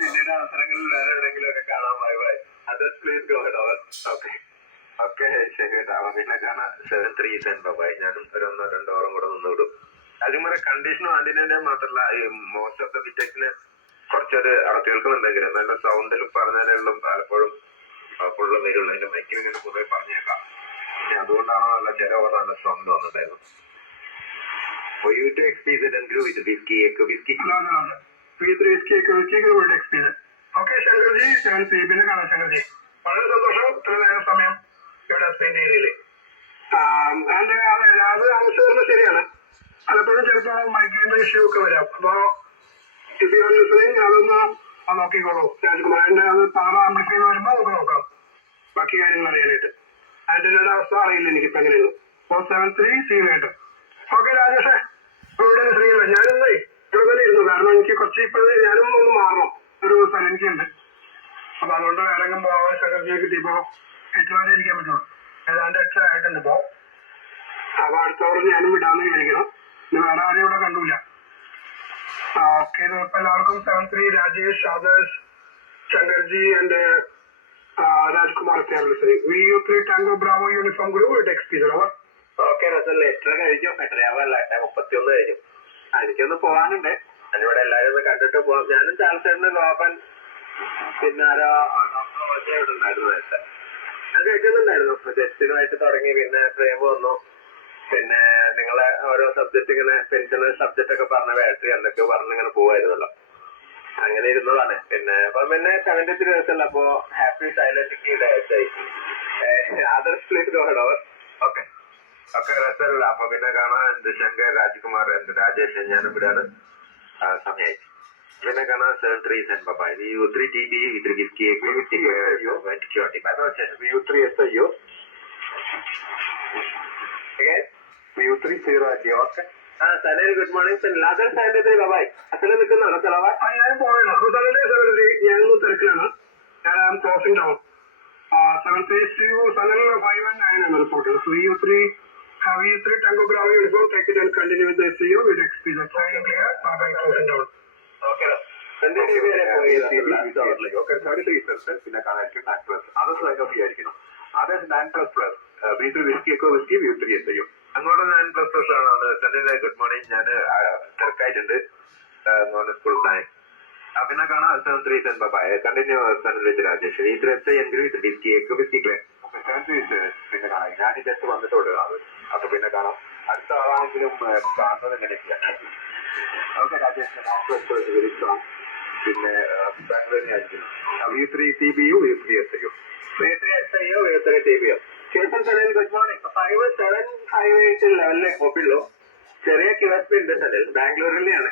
പിന്നീട് അവസരങ്ങളിൽ വേറെ എവിടെയെങ്കിലും ഒക്കെ കാണാൻ bye. Others please go ahead over. Okay okay ശരി കേട്ടോ. പിന്നെ കാണാം. 7-3 ബൈ. ഞാനും ഒരു 1-2 ഓവറും കൂടെ നിന്ന് വിടും. അതിന് കണ്ടീഷനും അതിനെ മാത്രമല്ല, ഈ മോസ്റ്റ് ഓഫ് ദ വിക്കറ്റിന് കുറച്ചൊരു കേൾക്കുന്നുണ്ടെങ്കിലും നല്ല സൗണ്ടിൽ പറഞ്ഞാലേ ഉള്ളൂ പലപ്പോഴും ഫുള്ള് വരുള്ളൂ. അതിന്റെ മൈക്കിൽ ഇങ്ങനെ കുറെ പറഞ്ഞേക്കാം. അതുകൊണ്ടാണോ നല്ല ചില ഓവർ നല്ല സ്ട്രോങ് തോന്നുന്നുണ്ടായിരുന്നു. ഓക്കെ ശങ്കർജി, ഞാൻ സീബിനെ കാണാം. ശങ്കർജി വളരെ സന്തോഷം ഇത്ര നേരം സമയം ഇവിടെ സ്പെൻഡ് ചെയ്തതിൽ. അത് ആവശ്യം ശരിയാണ്. പലപ്പോഴും ചിലപ്പോൾ മൈഗ്രൈൻ്റെ ഇഷ്യൂ ഒക്കെ വരാം. അപ്പോ അതൊന്ന് നോക്കിക്കോളൂ രാജ്കുമാറിന്റെ. അത് പവർ ആംപ്ലിഫൈ വരുമ്പോൾ നമുക്ക് നോക്കാം ബാക്കി കാര്യങ്ങൾ അറിയാനായിട്ട്. ആന്റണിയുടെ അവസ്ഥ അറിയില്ല എനിക്കിപ്പോ എങ്ങനെയാണ്. 4-7-3 സീനായിട്ട്. ഓക്കെ രാജേഷേ, ഇവിടെ ശ്രീകല ഞാനിന്ന് ഇവിടെ തന്നെ ഇരുന്നു. കാരണം എനിക്ക് കുറച്ച് ഇപ്പോഴേ ഞാനും ഒന്ന് മാറണം. ഒരു സ്ഥലം എനിക്കുണ്ട്. അപ്പൊ അതുകൊണ്ട് വേറെങ്കിലും പോവാൻ ശങ്കർജിയെ കിട്ടിയപ്പോ 8 വരെ ഇരിക്കാൻ പറ്റുള്ളൂ. ഏതാണ്ട് 8 ആയിട്ടുണ്ട് ഇപ്പോ. അപ്പൊ അടുത്ത ഓവർ ഞാനും വിടാന്ന് വിചാരിക്കണം. ഇനി വേറെ ആരും ഇവിടെ കണ്ടൂല. ഓക്കെ, ഇപ്പൊ എല്ലാവർക്കും 7-3 Rajesh, Adarsh, Shankarji and Rajkumar VU3 tango bravo uniform group with experience. അവർ ഓക്കെ റസൽ. 8:30 കഴിഞ്ഞു. 8:30 8:31 കഴിഞ്ഞു. എനിക്കൊന്ന് പോവാനുണ്ട്. ഞാനിവിടെ എല്ലാവരും ഒന്ന് കണ്ടിട്ട് പോവാം. ഞാനും ചാൾസേട്ടന് ഗോപൻ പിന്നെ ആരോ ഇവിടെ ഉണ്ടായിരുന്നു നേരത്തെ. ഞാൻ കേൾക്കുന്നുണ്ടായിരുന്നു. ജസ്റ്റിനുമായിട്ട് തുടങ്ങി, പിന്നെ പ്രേമ വന്നു, പിന്നെ നിങ്ങളെ ഓരോ സബ്ജക്ട് ഇങ്ങനെ പെൻഷനൽ സബ്ജക്ട് ഒക്കെ പറഞ്ഞ ബാറ്ററി എന്തൊക്കെ പറഞ്ഞിങ്ങനെ പോവായിരുന്നല്ലോ. അങ്ങനെ ഇരുന്നതാണ്. പിന്നെ 73 ദിവസമല്ല. അപ്പോ ഹാപ്പി സൈലന്റ് ഡേറ്റായി. Others please go ahead over. Okay okay Russel. അപ്പൊ പിന്നെ കാണാൻ ശങ്കർ, രാജ്കുമാർ, രാജേഷ്, ഞാനും ഇവിടെയാണ്. സമയമായി. പിന്നെ കാണാൻ 7-3 bye. VU3 TB V3 Whiskey VU3 SIO VU3 0 okay. Sanal good morning. Sanal 7-3 bye. അസല നിൽക്കുന്നതാണോ സലവ? ഞാൻ പോകണം. അപ്പൊ സനലിന്റെ 7-3 ഞാനൊന്ന് തിരക്കിലാണ്. ഞാൻ ക്ലോസിംഗ് ഡൗൺ. 7-3 സനൽ 5-9 ആണ് report. VU3 tango bravo uniform take it and continue with SIO with experience. Clear. Closing down. Okay പിന്നെ കാണാനായിരിക്കും 9+. അതേഴ്സ് ലൈൻ ഓഫ് ആയിരിക്കണം. Others 9++. V3 Whiskey VU3 SIO. അങ്ങോട്ട് 9++ ആണ്. സനലിനെ ഗുഡ് മോർണിംഗ്. ഞാൻ തിരക്കായിട്ടുണ്ട്. School time. പിന്നെ കാണാം 7-3 bye. Continue Sanal with Rajesh. V3 SI with Whiskey ക്ലേ. പിന്നെ കാണാം. ഞാനിത് എത്ത് വന്നിട്ടുണ്ട്. അപ്പൊ പിന്നെ കാണാം. അടുത്ത ആളാണെങ്കിലും കാണുന്നത് എങ്ങനെയൊക്കെയാണ്. Okay Rajesh, 9++ very strong. പിന്നെ ബാംഗ്ലൂരിനായിരിക്കും V3 TBU V3 SIO. V3 TBO. ശേഷം സനൽ ഗുഡ് മോർണിംഗ്. 5-7 5-8 ലെവലിലേക്ക് പോയിട്ടുള്ളൂ. ചെറിയ QSP ഉണ്ട് സനൽ. ബാംഗ്ലൂരിലെയാണ്.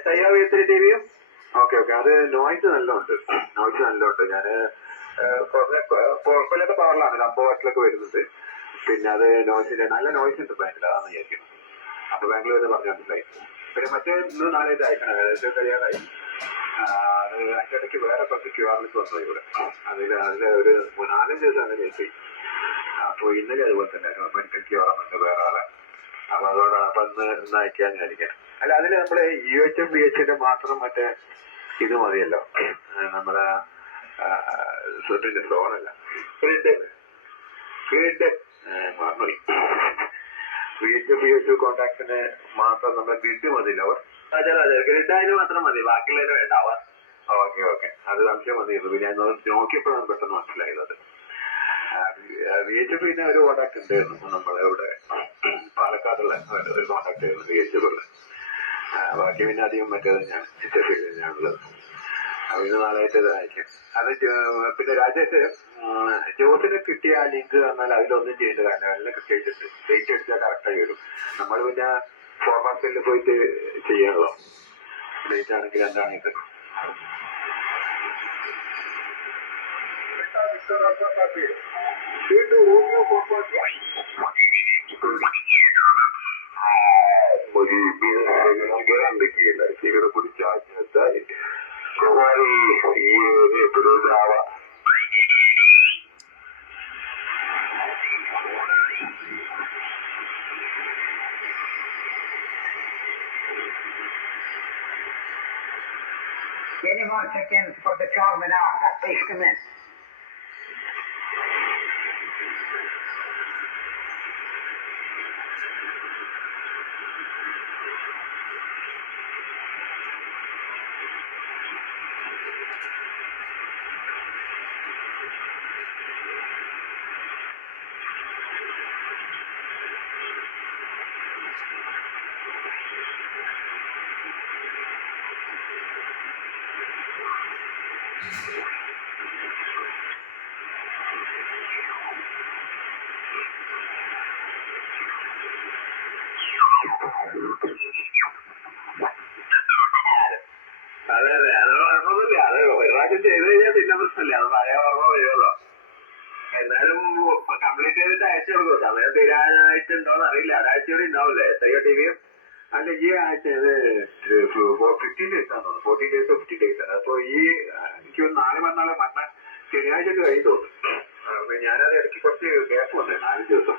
SIO V3 TBO. Okay okay. അത് നോയ്സ് നല്ലോണ്ട്. ഞാന് കുഴപ്പമില്ലാത്ത പവറിലാണ്. 50 വാട്ടിലൊക്കെ വരുന്നുണ്ട്. പിന്നെ അത് നോയ്സിന്റെ നല്ല നോയ്സ് ഉണ്ട് ബാങ്കിൽ. അതാണ് വിചാരിക്കുന്നത്. അപ്പൊ ബാംഗ്ലൂരിൽ പറഞ്ഞു മനസ്സിലായി. പിന്നെ മറ്റേ 4 അയക്കണം. അതായത് കഴിയാറായി. അത് അതിന്റെ ഇടയ്ക്ക് വേറെ കുറച്ച് QR ലിസ്റ്റ് വന്നു ഇവിടെ. അതില് ഒരു 4 ദിവസം അങ്ങനെ എത്തി. അപ്പൊ ഇന്നലെ അതുപോലെ തന്നെ മെഡിക്കൽ QR വന്നിട്ട് വേറെ ആളെ. അപ്പൊ അതുകൊണ്ടാണ്. അപ്പൊ ഇന്ന് അയക്കാന്ന് വിചാരിക്കാൻ. അല്ല, അതില് നമ്മള് UHM BHന്റെ മാത്രം മറ്റേ ഇത് മതിയല്ലോ. നമ്മളെ സോണല്ല ഗ്രിഡ് മറന്നുപോയി. VHM BH കോൺടാക്ടിന് മാത്രം നമ്മുടെ ഗ്രിഡ് മതിയല്ലോ. അവർ അതെ ഗ്രിഡ് അതിന് മാത്രം മതി. ബാക്കിയുള്ളതിന് വേണ്ട. അവർ ഓക്കെ. അത് സംശയം മതിയായിരുന്നു. പിന്നെ ഞാൻ നോക്കിയപ്പോഴാണ് പെട്ടെന്ന് മനസ്സിലായത്. VHP പിന്നെ ഒരു കോൺടാക്ട് ഉണ്ടായിരുന്നു നമ്മളെ ഇവിടെ പാലക്കാടുള്ള ഒരു കോൺടാക്ട് ആയിരുന്നു VHP. ബാക്കി പിന്നെ അധികം മറ്റേത് ഞാനുള്ളത്. അതിന് 4 അയക്കാം. അത് പിന്നെ രാജേഷ്, ജോസിന് കിട്ടിയ ലിങ്ക് പറഞ്ഞാൽ അതിലൊന്നും ചെയ്യേണ്ട കാര്യം. എല്ലാം കൃത്യമായിട്ട് ഡേറ്റ് അടിച്ചാൽ കറക്റ്റായി വരും. നമ്മൾ പിന്നെ ഫോർമാറ്റിൽ പോയിട്ട് ചെയ്യാനുള്ളൂ. ഡേറ്റ് ആണെങ്കിൽ എന്താണെങ്കിൽ ഇവരെ പിടിച്ചാൽ Any more seconds for the Charminar. Please come in. അതെ അതെ, അത് കുഴപ്പമൊന്നുമില്ല. അത് ഒരു പ്രാവശ്യം ചെയ്ത് കഴിഞ്ഞാൽ പിന്നെ പ്രശ്നമില്ല, അത് പഴയ ഓർമ്മ വരുമല്ലോ. എന്നാലും കംപ്ലീറ്റ് ചെയ്തിട്ട് അയച്ചു കൊടുക്കും. സമയം തീരാനായിട്ടുണ്ടോന്ന് അറിയില്ല. ഒരാഴ്ച കൂടി ഉണ്ടാവില്ലേ എത്രയോ ടി വിയും? അല്ല, ഈ ആഴ്ച 15 days ആണോ? 14 days 15 days ആണ്. അപ്പൊ ഈ എനിക്ക് നാളെ വന്നാളെ ശനിയാഴ്ച കഴിഞ്ഞു തോന്നുന്നു. അപ്പൊ ഞാനത് ഇടയ്ക്ക് കുറച്ച് ഗ്യാപ്പ് വന്നേ 4 ദിവസം.